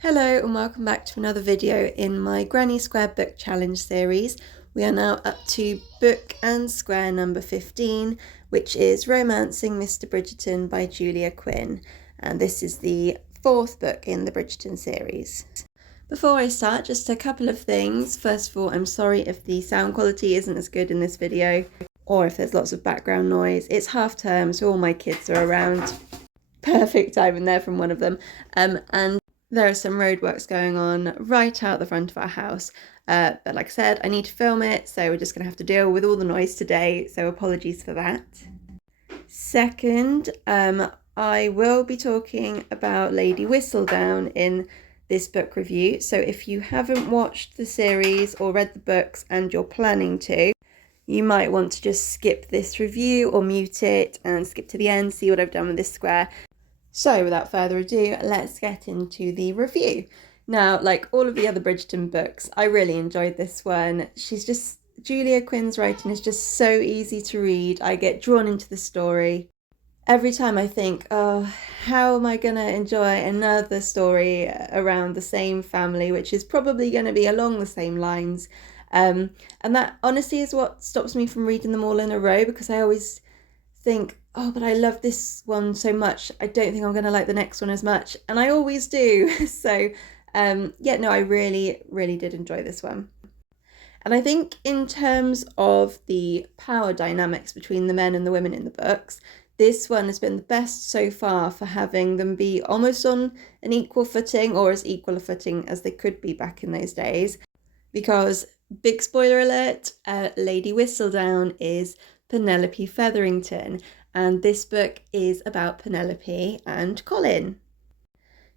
Hello and welcome back to another video in my Granny Square book challenge series. We are now up to book and square number 15, which is Romancing Mr Bridgerton by Julia Quinn, and this is the fourth book in the Bridgerton series. Before I start, just a couple of things. First of all, I'm sorry if the sound quality isn't as good in this video or if there's lots of background noise. It's half term, so all my kids are around. Perfect timing there from one of them. And there are some roadworks going on right out the front of our house. But like I said, I need to film it, so we're just going to have to deal with all the noise today, so apologies for that. Second, I will be talking about Lady Whistledown in this book review, so if you haven't watched the series or read the books and you're planning to, you might want to just skip this review or mute it and skip to the end, see what I've done with this square. So without further ado, let's get into the review. Now, like all of the other Bridgerton books, I really enjoyed this one. Julia Quinn's writing is just so easy to read. I get drawn into the story. Every time I think, oh, how am I going to enjoy another story around the same family, which is probably going to be along the same lines. And that honestly is what stops me from reading them all in a row, because I always think, oh, but I love this one so much, I don't think I'm going to like the next one as much, and I always do. So I really did enjoy this one. And I think in terms of the power dynamics between the men and the women in the books, this one has been the best so far for having them be almost on an equal footing, or as equal a footing as they could be back in those days, because, big spoiler alert, Lady Whistledown is Penelope Featherington, and this book is about Penelope and Colin.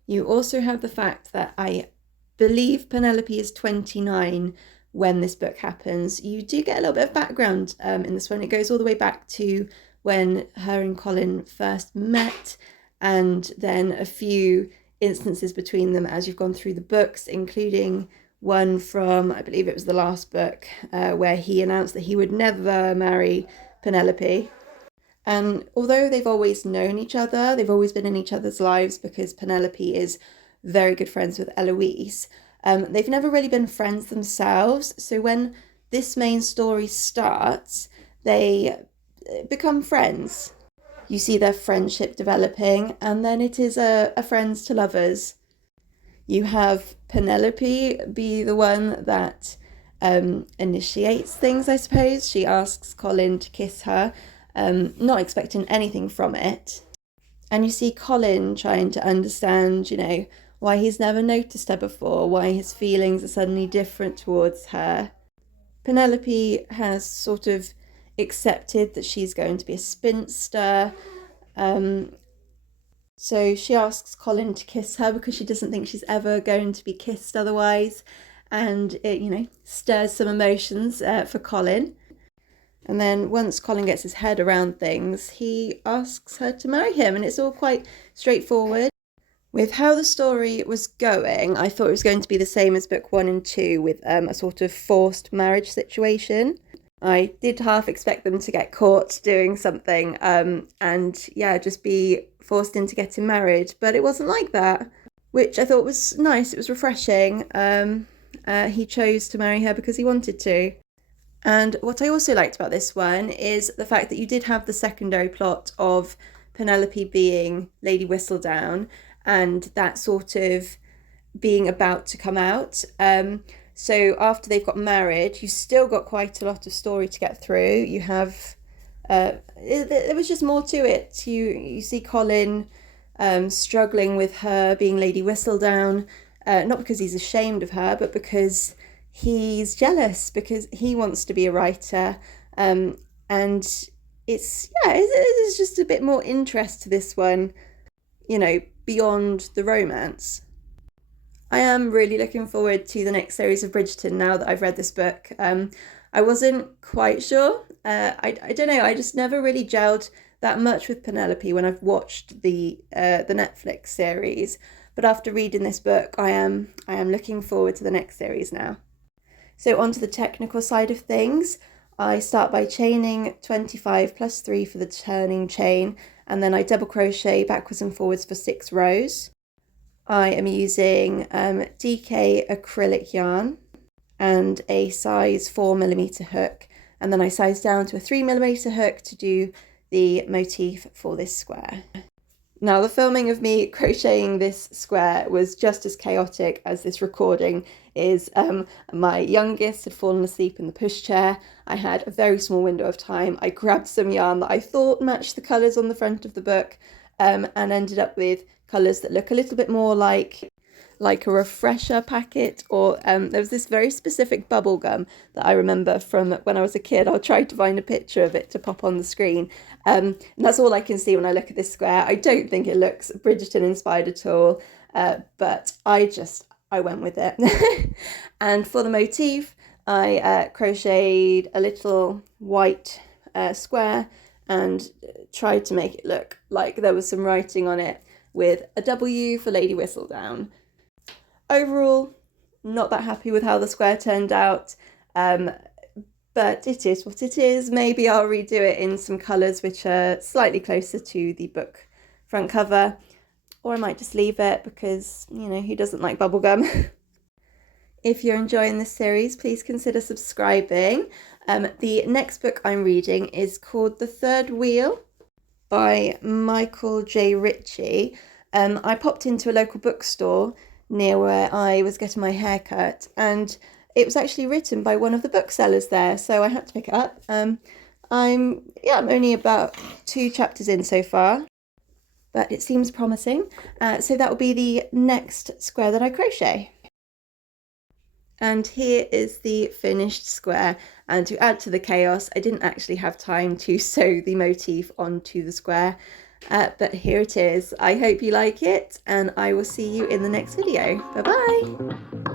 You also have the fact that I believe Penelope is 29 when this book happens. You do get a little bit of background in this one. It goes all the way back to when her and Colin first met, and then a few instances between them as you've gone through the books, including one from, I believe it was the last book, where he announced that he would never marry Penelope. And although they've always known each other, they've always been in each other's lives because Penelope is very good friends with Eloise, they've never really been friends themselves. So when this main story starts, they become friends. You see their friendship developing, and then it is a friends to lovers. You have Penelope be the one that initiates things, I suppose. She asks Colin to kiss her, not expecting anything from it. And you see Colin trying to understand, why he's never noticed her before, why his feelings are suddenly different towards her. Penelope has sort of accepted that she's going to be a spinster. So she asks Colin to kiss her because she doesn't think she's ever going to be kissed otherwise. And it, stirs some emotions for Colin. And then once Colin gets his head around things, he asks her to marry him. And it's all quite straightforward. With how the story was going, I thought it was going to be the same as book 1 and 2, with a sort of forced marriage situation. I did half expect them to get caught doing something just be forced into getting married, but it wasn't like that, which I thought was nice. It was refreshing. He chose to marry her because he wanted to. And what I also liked about this one is the fact that you did have the secondary plot of Penelope being Lady Whistledown, and that sort of being about to come out. So after they've got married, you've still got quite a lot of story to get through. You have, there was just more to it. You see Colin struggling with her being Lady Whistledown, not because he's ashamed of her, but because he's jealous, because he wants to be a writer. And it's just a bit more interest to this one, beyond the romance. I am really looking forward to the next series of Bridgerton now that I've read this book. I wasn't quite sure. I don't know. I just never really gelled that much with Penelope when I've watched the Netflix series. But after reading this book, I am looking forward to the next series now. So onto the technical side of things. I start by chaining 25 plus 3 for the turning chain, and then I double crochet backwards and forwards for 6 rows. I am using DK acrylic yarn and a size 4mm hook, and then I sized down to a 3mm hook to do the motif for this square. Now, the filming of me crocheting this square was just as chaotic as this recording is. My youngest had fallen asleep in the pushchair. I had a very small window of time. I grabbed some yarn that I thought matched the colours on the front of the book, and ended up with colours that look a little bit more like a refresher packet, or there was this very specific bubble gum that I remember from when I was a kid. I'll try to find a picture of it to pop on the screen. And that's all I can see when I look at this square. I don't think it looks Bridgerton inspired at all, but I went with it. And for the motif, I crocheted a little white square and tried to make it look like there was some writing on it with a W for Lady Whistledown. Overall, not that happy with how the square turned out, but it is what it is. Maybe I'll redo it in some colours which are slightly closer to the book front cover, or I might just leave it because, you know, who doesn't like bubblegum? If you're enjoying this series, please consider subscribing. The next book I'm reading is called The Third Wheel by Michael J. Ritchie. I popped into a local bookstore near where I was getting my hair cut, and it was actually written by one of the booksellers there, so I had to pick it up. I'm only about 2 chapters in so far, but it seems promising. So that will be the next square that I crochet. And here is the finished square, and to add to the chaos, I didn't actually have time to sew the motif onto the square. But here it is. I hope you like it, and I will see you in the next video. Bye bye!